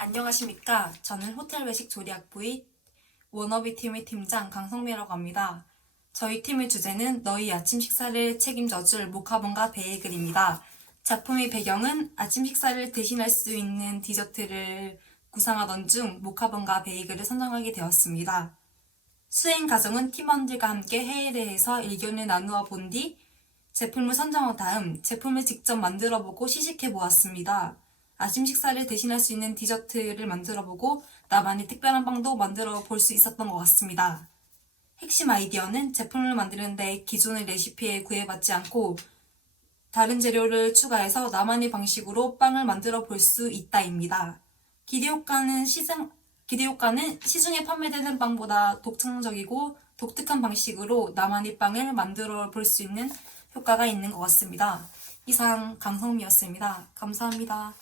안녕하십니까. 저는 호텔 외식 조리학부의 워너비 팀의 팀장 강성미라고 합니다. 저희 팀의 주제는 너희 아침 식사를 책임져줄 모카본과 베이글입니다. 작품의 배경은 아침 식사를 대신할 수 있는 디저트를 구상하던 중 모카본과 베이글을 선정하게 되었습니다. 수행 과정은 팀원들과 함께 회의를 해서 의견을 나누어 본 뒤 제품을 선정한 다음 제품을 직접 만들어 보고 시식해 보았습니다. 아침 식사를 대신할 수 있는 디저트를 만들어 보고 나만의 특별한 빵도 만들어 볼 수 있었던 것 같습니다. 핵심 아이디어는 제품을 만드는데 기존의 레시피에 구애받지 않고 다른 재료를 추가해서 나만의 방식으로 빵을 만들어 볼 수 있다입니다. 기대 효과는 시중, 기대 효과는 시중에 판매되는 빵보다 독창적이고 독특한 방식으로 나만의 빵을 만들어 볼 수 있는 효과가 있는 것 같습니다. 이상 강성미였습니다. 감사합니다.